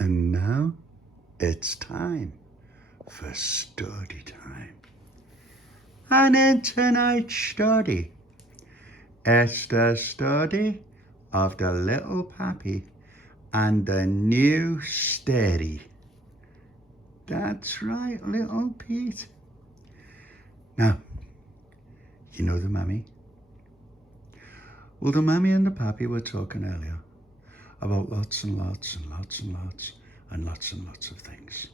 And now it's time for Stordy time. And in tonight's Stordy, it's the story of the Little Papi and the new Steery. That's right, little Pete. Now, you know the mammy? Well, the mammy and the pappy were talking earlier about lots and lots and lots and lots and lots and lots of things.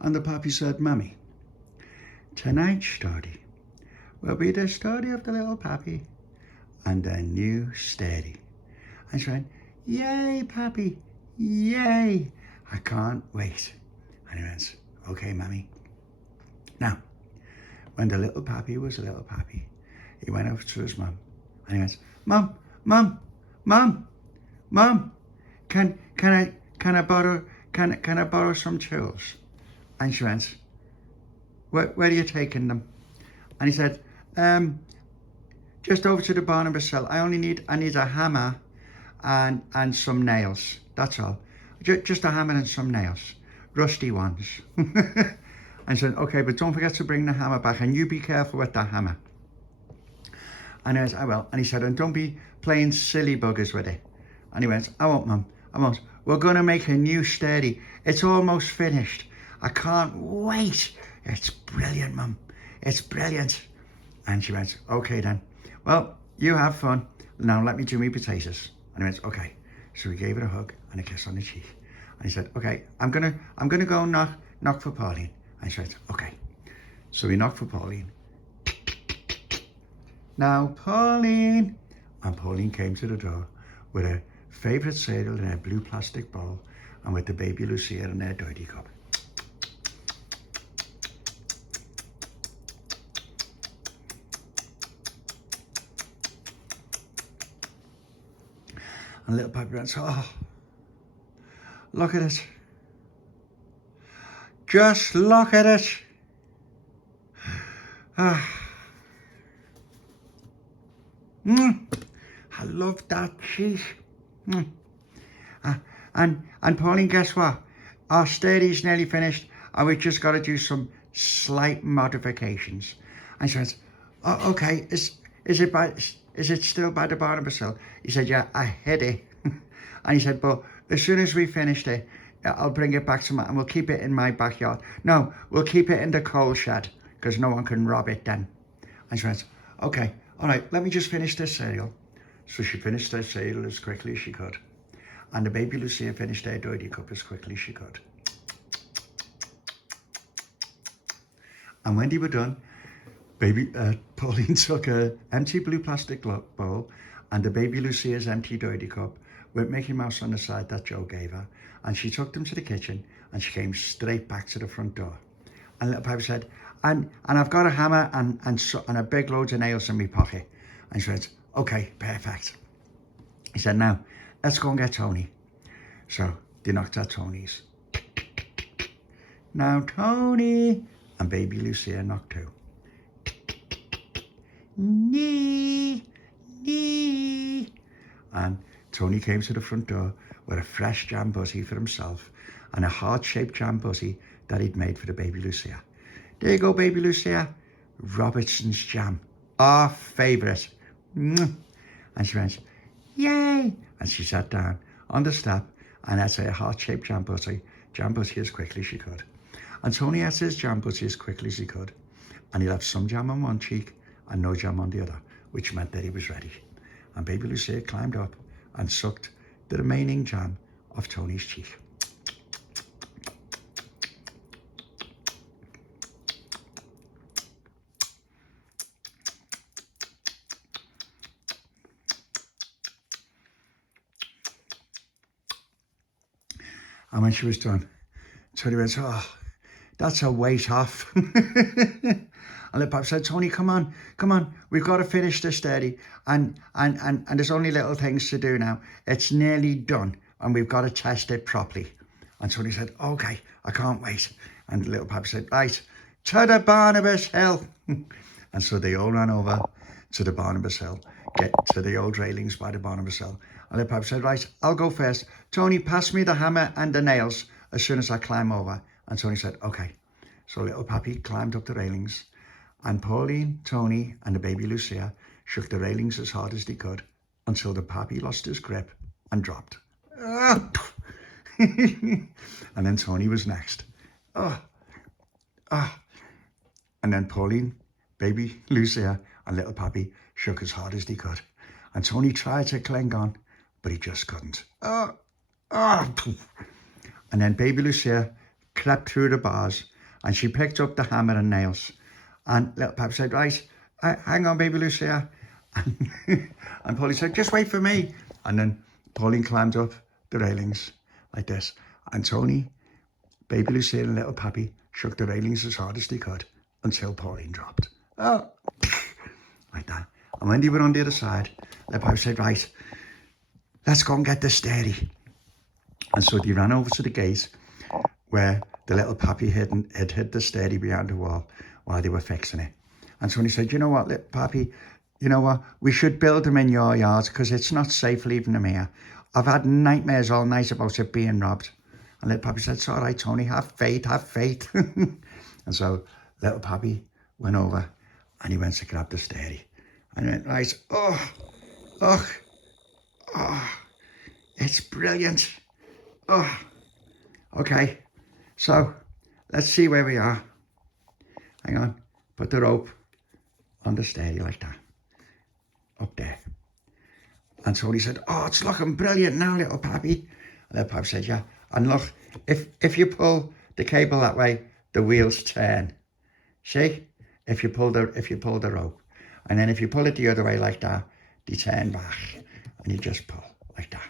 And the pappy said, Mammy, tonight's story will be the story of the little pappy and the new Steery. And she went, yay, pappy, yay, I can't wait. And he went, okay, Mammy. Now, when the little pappy was a little pappy, he went over to his mum and he went, Mum, Mum, Mum, Mum, can I borrow some tools? And she went, where are you taking them? And he said, just over to the Barnabas Hill. I need a hammer and some nails. That's all. Just a hammer and some nails, rusty ones. And said, okay, but don't forget to bring the hammer back, and you be careful with that hammer. And I was, I will. And he said, and don't be playing silly buggers with it. And he went, I won't, Mum, I won't. We're going to make a new Steery. It's almost finished. I can't wait. It's brilliant, Mum. It's brilliant. And she went, okay then. Well, you have fun. Now let me do my potatoes. And he went, okay. So he gave her a hug and a kiss on the cheek. And he said, okay, I'm gonna go knock for Pauline. And she went, okay. So he knocked for Pauline. Now, Pauline. And Pauline came to the door with her favourite cereal in her blue plastic bowl and with the Baby Lucia in her dirty cup. And little Papi went, oh, look at it. Just look at it. I love that cheese. And Pauline, guess what? Our Steery's nearly finished and we've just got to do some slight modifications. And she went, oh, okay, is it still by the Barnabas Hill? He said, yeah, I hid it. And he said, but as soon as we finished it, I'll bring it back to and we'll keep it in my backyard. No, we'll keep it in the coal shed because no one can rob it then. And she went, okay, all right, let me just finish this cereal. So she finished her cereal as quickly as she could. And the Baby Lucia finished her dirty cup as quickly as she could. And when they were done, Pauline took an empty blue plastic bowl and the Baby Lucia's empty dirty cup with Mickey Mouse on the side that Joe gave her, and she took them to the kitchen and she came straight back to the front door. And little Papi said, and I've got a hammer and a big load of nails in my pocket. And she went, okay, perfect. He said, now, let's go and get Tony. So they knocked at Tony's. Now, Tony. And Baby Lucia knocked too. Nee, nee. And Tony came to the front door with a fresh jam buzzy for himself and a heart-shaped jam buzzy that he'd made for the Baby Lucia. There you go, Baby Lucia. Robertson's jam, our favourite. And she went, yay. And she sat down on the step and ate her heart-shaped jam buzzy as quickly as she could. And Tony ate his jam buzzy as quickly as he could. And he left some jam on one cheek and no jam on the other, which meant that he was ready. And Baby Lucia climbed up and sucked the remaining jam off Tony's cheek. And when she was done, Tony went, oh, that's a weight off. And little Papi said, Tony, come on, we've got to finish this Steery. And there's only little things to do now. It's nearly done and we've got to test it properly. And Tony said, okay, I can't wait. And little Papi said, right, to the Barnabas Hill. And so they all ran over to the Barnabas Hill, get to the old railings by the Barnabas Hill. And Little Papi said, right, I'll go first. Tony, pass me the hammer and the nails as soon as I climb over. And Tony said, okay. So Little Papi climbed up the railings, and Pauline, Tony, and the baby Lucia shook the railings as hard as they could until the Papi lost his grip and dropped. And then Tony was next. And then Pauline, baby Lucia, and Little Papi shook as hard as they could. And Tony tried to cling on, but he just couldn't. And then baby Lucia crept through the bars, and she picked up the hammer and nails. And Little Papi said, right, hang on, baby Lucia. And Pauline said, just wait for me. And then Pauline climbed up the railings like this. And Tony, baby Lucia, and Little Papi shook the railings as hard as they could until Pauline dropped. Like that. And when they were on the other side, Little Papi said, right, let's go and get the Steery. And so they ran over to the gate where the Little Papi had hid the Steery behind the wall while they were fixing it. And Tony said, you know what, Little Papi, you know what, we should build them in your yard because it's not safe leaving them here. I've had nightmares all night about it being robbed. And Little Papi said, it's all right, Tony, have faith, have faith. And so Little Papi went over and he went to grab the Steery. And he went, right, it's brilliant. Okay, so let's see where we are. Hang on, put the rope on the Steery like that, up there. And Tony said, it's looking brilliant now, Little Papi. And Little Papi said, yeah, and look, if you pull the cable that way, the wheels turn. See? If you pull the rope. And then if you pull it the other way like that, they turn back. And you just pull like that.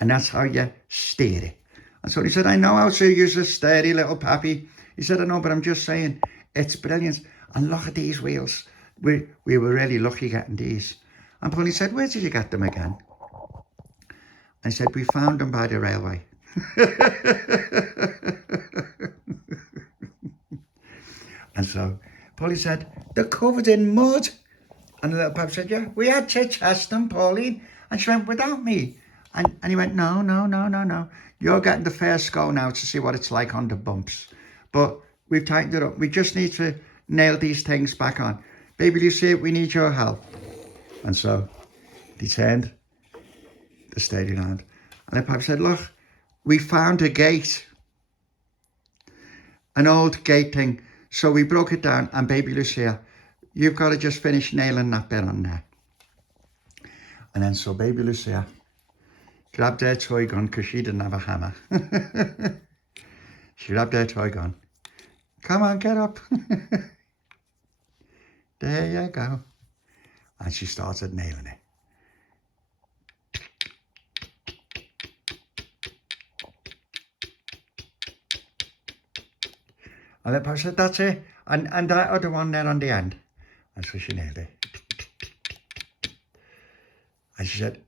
And that's how you steer it. And so he said, I know how to use a Steery, Little Papi. He said, I know, but I'm just saying, it's brilliant. And look at these wheels. We were really lucky getting these. And Pauline said, where did you get them again? And he said, we found them by the railway. And so Pauline said, they're covered in mud. And the Little Papi said, yeah, we had to test them, Pauline. And she went, without me. And he went, no. You're getting the first go now to see what it's like on the bumps. But we've tightened it up. We just need to nail these things back on. Baby Lucia, we need your help. And so they turned the Steery round. And the Papi said, look, we found a gate. An old gate thing. So we broke it down. And Baby Lucia, you've got to just finish nailing that bit on there. And then so Baby Lucia grabbed her toy gun because she didn't have a hammer. She grabbed her toy gun. Come on, get up. There you go. And she started nailing it. And the Papi said, that's it. And that other one there on the end. And so she nailed it. And she said,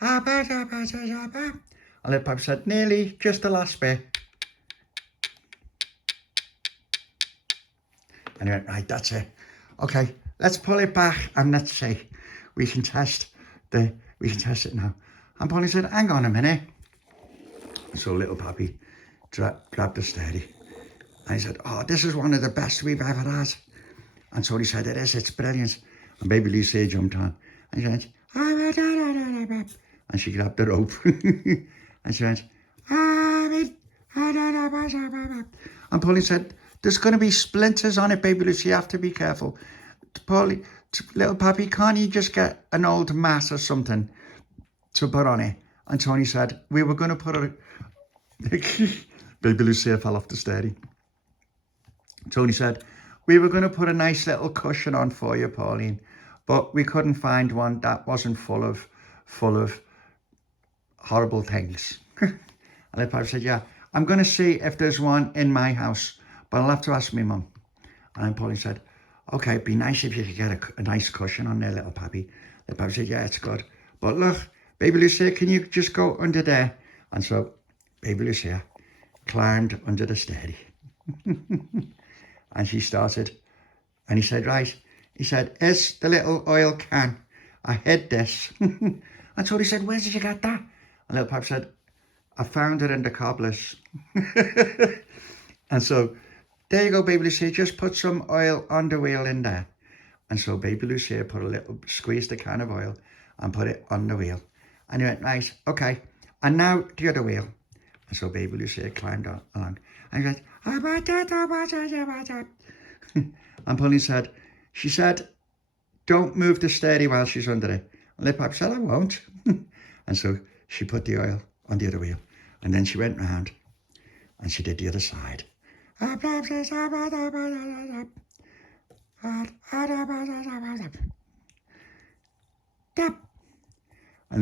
and the Papi said, nearly, just the last bit. And he went, right, that's it. Okay, let's pull it back and let's see. We can test it now. And Pauline said, hang on a minute. So Little Papi grabbed the Steery. And he said, this is one of the best we've ever had. And so he said, it is, it's brilliant. And Baby Lucia jumped on. And she went, and she grabbed the rope. And she went, and Pauline said, there's going to be splinters on it, Baby Lucia, you have to be careful. Pauline, Little Papi, can't you just get an old mat or something to put on it? And Tony said, we were going to put a... Baby Lucia fell off the Steery. Tony said, we were going to put a nice little cushion on for you, Pauline, but we couldn't find one that wasn't full of horrible things. And the Papi said, yeah, I'm going to see if there's one in my house, but I'll have to ask my mum. And then Pauline said, okay, it'd be nice if you could get a nice cushion on there, Little Papi. The Papi said, yeah, it's good. But look, Baby Lucia, can you just go under there? And so Baby Lucia climbed under the Steery. And she started. And he said, right. He said, here's the little oil can. I hid this. And And Tony said, where did you get that? And Little Papi said, I found it in the cobblers. And so, there you go, Baby Lucia, just put some oil on the wheel in there. And so Baby Lucia squeezed a can of oil and put it on the wheel. And he went, right, okay. And now the other wheel. And so Baby Lucia climbed along. And he went, and Pauline said, she said, don't move the steady while she's under it. And Little Papi said, I won't. And so she put the oil on the other wheel. And then she went round and she did the other side. And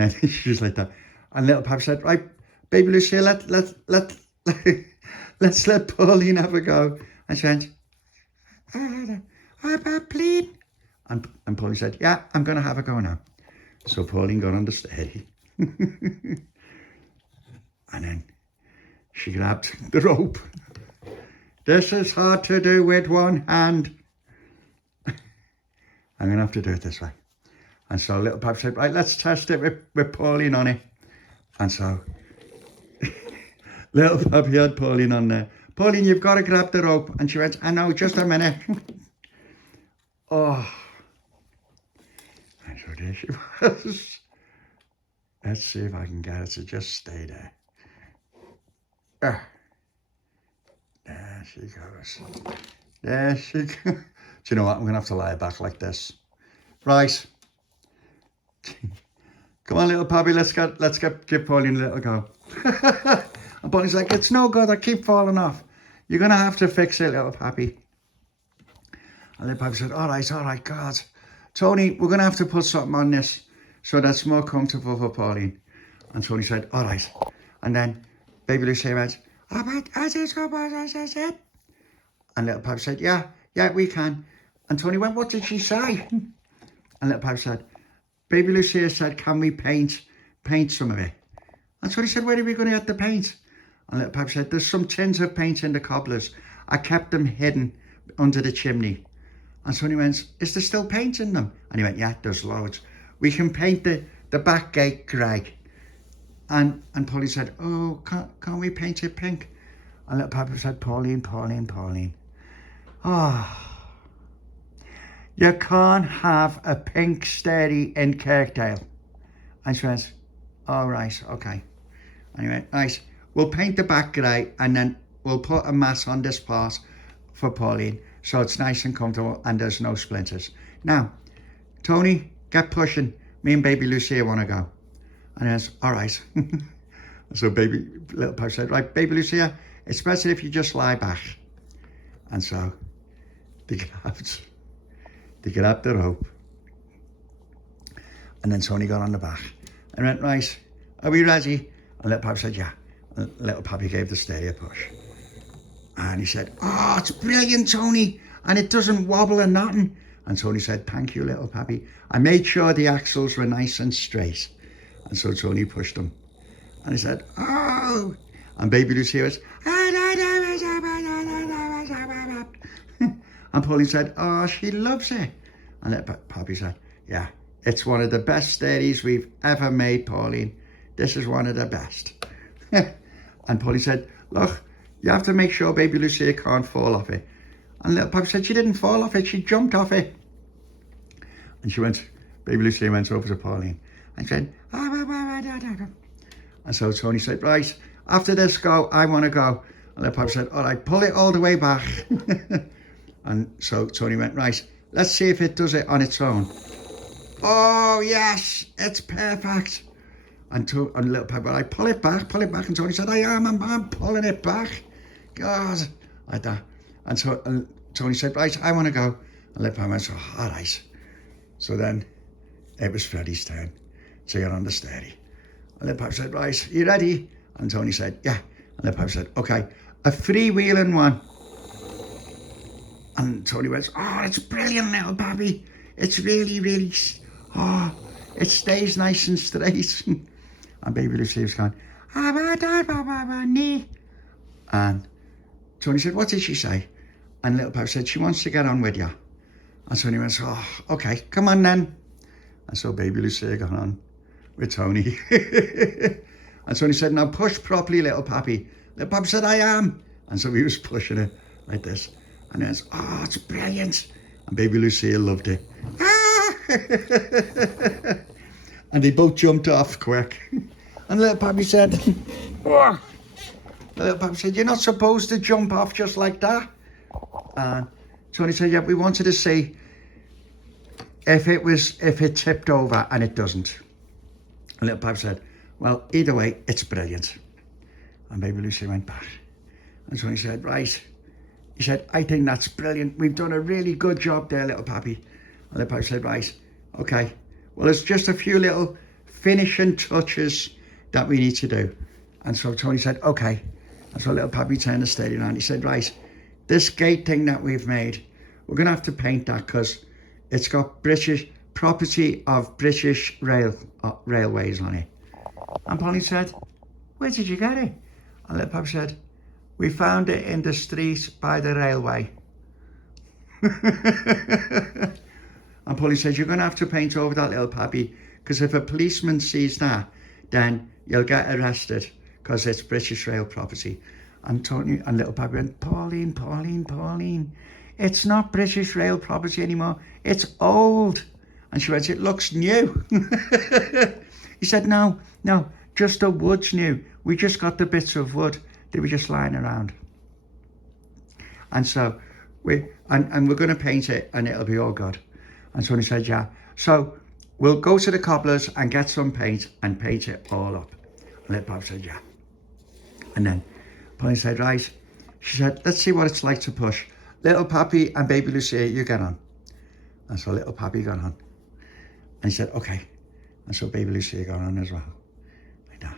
then she was like that. And Little Papi said, right, Baby Lucia, let's let Pauline have a go. And she went, Pauline. And Pauline said, yeah, I'm going to have a go now. So Pauline got on the steady. And then she grabbed the rope. This is hard to do with one hand. I'm going to have to do it this way. And so Little Papi said, right, let's test it with Pauline on it. And so Little Papi had Pauline on there. Pauline, you've got to grab the rope. And she went, I know, just a minute. Oh. And so there she was. Let's see if I can get her to just stay there. There she goes. There she goes. Do you know what? I'm going to have to lie back like this. Right. Come on, Little Papi, let's give Pauline a little go. And Pauline's like, it's no good, I keep falling off. You're going to have to fix it, Little Papi. And Little Papi said, all right, God. Tony, we're going to have to put something on this so that's more comfortable for Pauline. And Tony said, all right. And then Baby Lucia went, and Little Papi said, yeah, we can. And Tony went, what did she say? And Little Papi said, Baby Lucia said, can we paint some of it? And Tony said, where are we going to get the paint? And Little Papi said, there's some tins of paint in the cobblers. I kept them hidden under the chimney. And Tony went, is there still paint in them? And he went, yeah, there's loads. We can paint the back gate grey. And Pauline said, oh, can't we paint it pink? And Little Papi said, Pauline. Oh, you can't have a pink Steery in Kirkdale. And she went, all right, okay. And he went, nice. We'll paint the back grey and then we'll put a mat on this part for Pauline so it's nice and comfortable and there's no splinters. Now, Tony, get pushing. Me and Baby Lucia want to go. And he went, all right. So Little Papi said, right, Baby Lucia, it's better if you just lie back. And so they grabbed the rope. And then Tony got on the back and went, right, are we ready? And Little Papi said, yeah. And Little Papi gave the steer a push. And he said, oh, it's brilliant, Tony. And it doesn't wobble or nothing. And Tony said, thank you, Little Papi. I made sure the axles were nice and straight. And so Tony pushed them. And he said, oh. And Baby Lucia was, and Pauline said, oh, she loves it. And Little Papi said, yeah, it's one of the best steadies we've ever made, Pauline. This is one of the best. And Pauline said, look, you have to make sure Baby Lucia can't fall off it. And Little Papi said, she didn't fall off it, she jumped off it. And Baby Lucia went over to Pauline and said, and so Tony said, right, after this go, I want to go. And Little Papi said, all right, pull it all the way back. And so Tony went, right, let's see if it does it on its own. Oh, yes, it's perfect. And Little Papi went, pull it back. And Tony said, I'm pulling it back. God, like that. And so Tony said, right, I want to go. And Little Papi went, oh, all right. So then it was Freddie's turn to get on the steady. And Little Papi said, right, you ready? And Tony said, yeah. And Little Papi said, okay, a freewheeling one. And Tony went, oh, it's brilliant, Little Papi. It's really, it stays nice and straight. And Baby Lucia was going, and Tony said, what did she say? And Little Papi said, she wants to get on with you. And Tony went, oh, okay, come on then. And so Baby Lucia got on with Tony. And Tony said, now push properly, little Papi. Little Papi said, I am. And so he was pushing it like this. And then it's, oh, it's brilliant. And Baby Lucia loved it. Ah! And they both jumped off quick. And little Papi said, oh. Little Papi said, you're not supposed to jump off just like that. And Tony said, yeah, we wanted to see if it tipped over, and it doesn't. And little Papi said, well, either way, it's brilliant. And Baby Lucia went back. And Tony said, right. He said, I think that's brilliant. We've done a really good job there, little Papi. And little Papi said, right, okay. Well, it's just a few little finishing touches that we need to do. And so Tony said, okay. And so little Papi turned the steady around. He said, right, this gate thing that we've made, we're going to have to paint that because it's got British property of British railways on it. And Pauline said, where did you get it? And little Papi said, we found it in the street by the railway. And Pauline said, you're going to have to paint over that, little Papi, because if a policeman sees that, then you'll get arrested because it's British rail property. And Tony and little Papi went, Pauline, it's not British rail property anymore. It's old. And she went, it looks new. He said, no, just the wood's new. We just got the bits of wood. They were just lying around. And so we're going to paint it and it'll be all good. And Tony said, yeah. So we'll go to the cobblers and get some paint and paint it all up. And little Papi said, yeah. And then Pauline said, right. She said, let's see what it's like to push. Little Papi and Baby Lucia, you get on. And so little Papi got on. And he said, okay. And so Baby Lucia got on as well. Like that.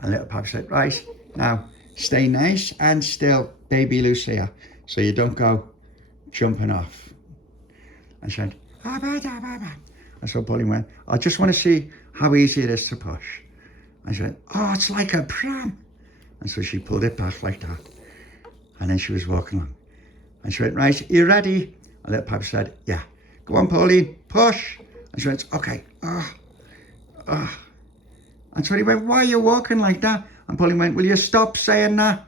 And little Papi said, right, now stay nice and still, Baby Lucia, so you don't go jumping off. And she said, and so Pauline went, I just want to see how easy it is to push. And she went, oh, it's like a pram. And so she pulled it back like that. And then she was walking on. And she went, right, are you ready? And little Papi said, yeah. Go on, Pauline, push. And she went, okay. And so he went, why are you walking like that? And Pauline went, will you stop saying that?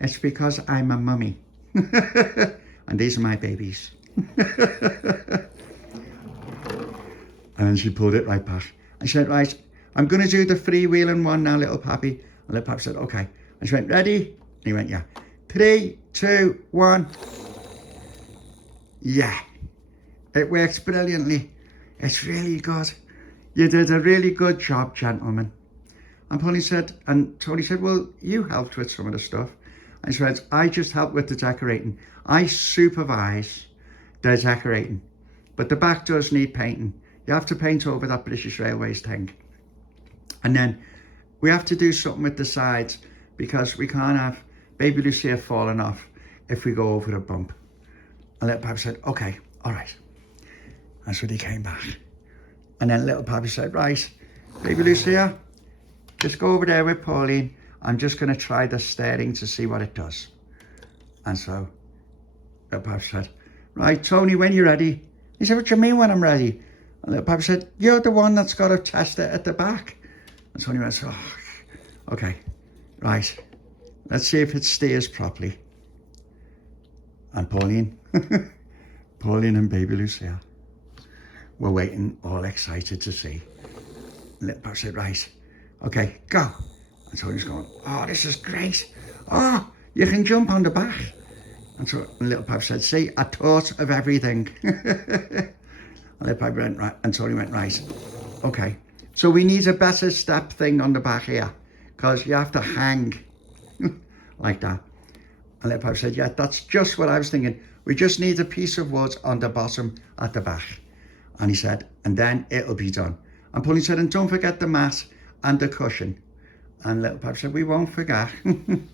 It's because I'm a mummy. And these are my babies. And she pulled it right back. And she went, right, I'm going to do the freewheeling one now, little Papi. And little Papi said, okay. And she went, ready? And he went, yeah. 3, 2, 1. Yeah. It works brilliantly. It's really good. You did a really good job, gentlemen. And Pauline said, and Tony said, well, you helped with some of the stuff. And she went, I just helped with the decorating. I supervise the decorating. But the back does need painting. You have to paint over that British Railways thing. And then we have to do something with the sides because we can't have Baby Lucia falling off if we go over a bump. And little Papi said, okay, all right. And so they came back. And then little Papi said, right, Baby Lucia, just go over there with Pauline. I'm just going to try the steering to see what it does. And so little Papi said, right, Tony, when you're ready. He said, what do you mean when I'm ready? And little Papi said, you're the one that's got to test it at the back. And Tony went, oh, okay, right. Let's see if it steers properly. And Pauline, Pauline and Baby Lucia were waiting, all excited to see. And little Papi said, right, okay, go. And Tony's going, oh, this is great. Oh, you can jump on the back. And so little Papi said, see, I thought of everything. And little Papi went, right, and Tony went, right, okay. So we need a better step thing on the back here, because you have to hang like that. And little Papi said, yeah, that's just what I was thinking. We just need a piece of wood on the bottom at the back. And he said, and then it'll be done. And Pauline said, and don't forget the mat and the cushion. And little Papi said, we won't forget. And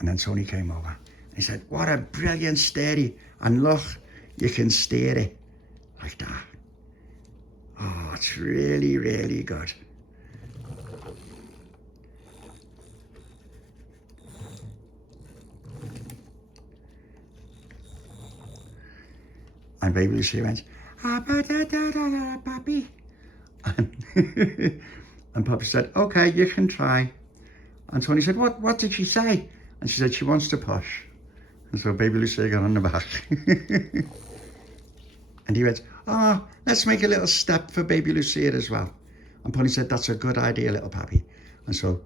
then Tony came over. He said, what a brilliant steady. And look, you can steer it like that. Oh, it's really, really good. And Baby Lucia went, Papi. And And Papi said, okay, you can try. And Tony said, what did she say? And she said, she wants to push. And so Baby Lucia got on the back. And he went, oh, let's make a little step for Baby Lucia as well. And Pauline said, that's a good idea, Little Papi. And so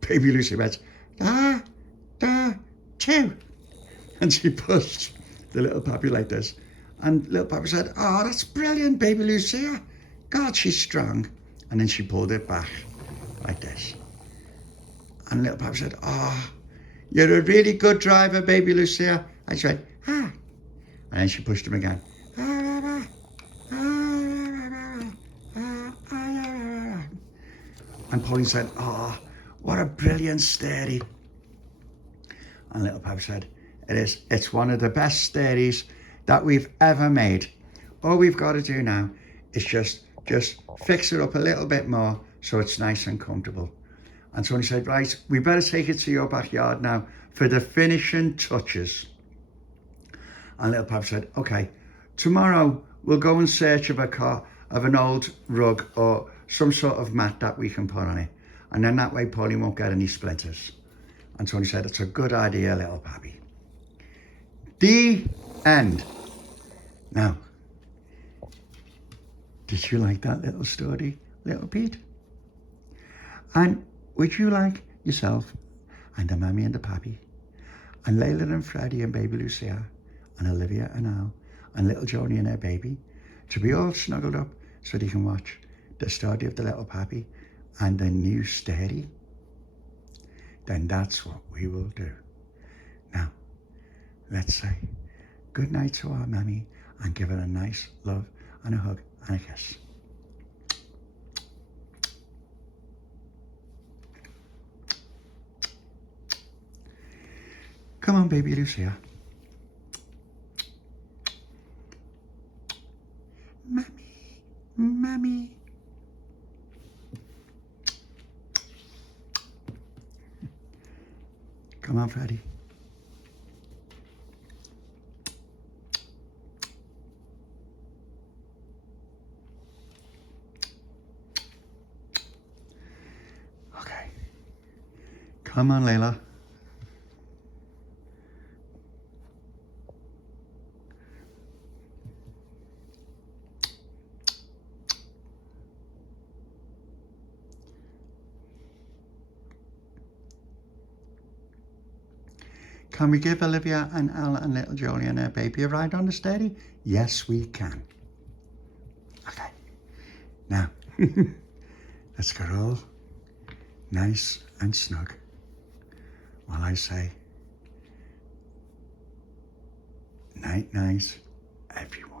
Baby Lucia went, da, da, two. And she pushed the Little Papi like this. And Little Papi said, oh, that's brilliant, Baby Lucia. God, she's strong. And then she pulled it back like this. And Little Papi said, oh, you're a really good driver, Baby Lucia. And she went, ah. And then she pushed him again. And Pauline said, oh, what a brilliant Steery. And Little Papi said, it is. It's one of the best Steerys that we've ever made. All we've got to do now is just fix it up a little bit more so it's nice and comfortable. And Tony said, right, we better take it to your backyard now for the finishing touches. And Little Papi said, okay, tomorrow we'll go in search of an old rug or some sort of mat that we can put on it. And then that way Pauline won't get any splinters. And Tony said, it's a good idea, Little Papi. The end. Now, did you like that little story, Little Pete? And would you like yourself and the Mammy and the Papi and Layla and Freddie and Baby Lucia and Olivia and Al and little Joni and her baby to be all snuggled up so they can watch the story of the Little Papi and the new Steery? Then that's what we will do. Now, let's say good night to our Mammy and give her a nice love and a hug and a kiss. Come on, Baby Lucia. Mammy, Mammy. Come on, Freddie. Okay. Come on, Layla. Can we give Olivia and Al and little Jolie and her baby a ride on the Steery? Yes, we can. Okay. Now, let's get all nice and snug while I say night, night, everyone.